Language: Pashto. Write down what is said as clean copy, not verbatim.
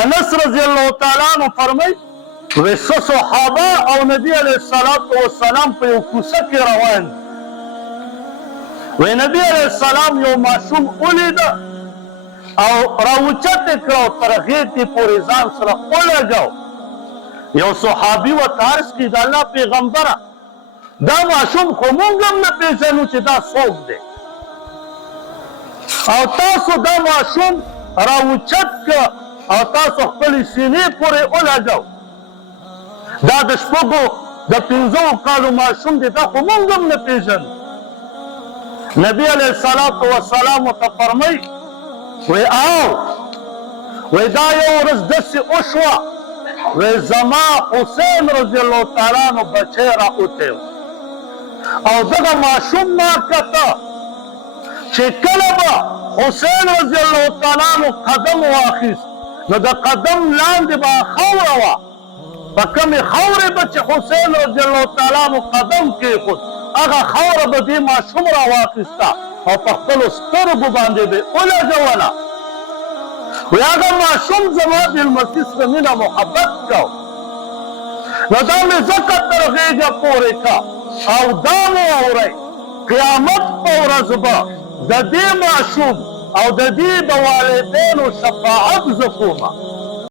انس رضی الله تعالی عنہ فرمای وسه صحابه او نبی علیہ الصلوۃ والسلام په یو کوڅه کې روان وی نبی علیہ السلام یو معصوم ولید او راوچت کړو تر غیږ پورې ځان سره ولګاو یو صحابي ورته عرض کړي د الله پیغمبره دا معصوم خو موږ هم نه پېژنو چې دا څوک دی او تاسو دا معصوم راوچت کړه او تاسو خپلې سینې پورې ولګاو دا د شپږو د پنځو کالو معصوم دی دا خو موږ هم نه پېژنو نبی علیہ الصلوۃ والسلام ته فرمای وی وی دا یو ورځ داسې وشوه وی زما حسین رضی الله تعالی عنہ بچی راوتی او دغه ماشوم ما کته چې کله به حسین رضی الله تعالی عنہ قدم واخیست نو د قدم لاندې به خاوره وه په کومې خاورې به چې حسین رضی الله تعالی عنہ قدم کېښود هغه خاوره به دې ماشوم راواخیسته او په خپلو سترګو باندې به ولګوله وی هغه ماشوم زما بالمسیح سره مینه محبت کو نو دا مې ځکه تر غېږه پورې کا او دا مو اورئ قیامت په ورځ به د دې ماشوم او د دې د والدینو شفاعت زه کومه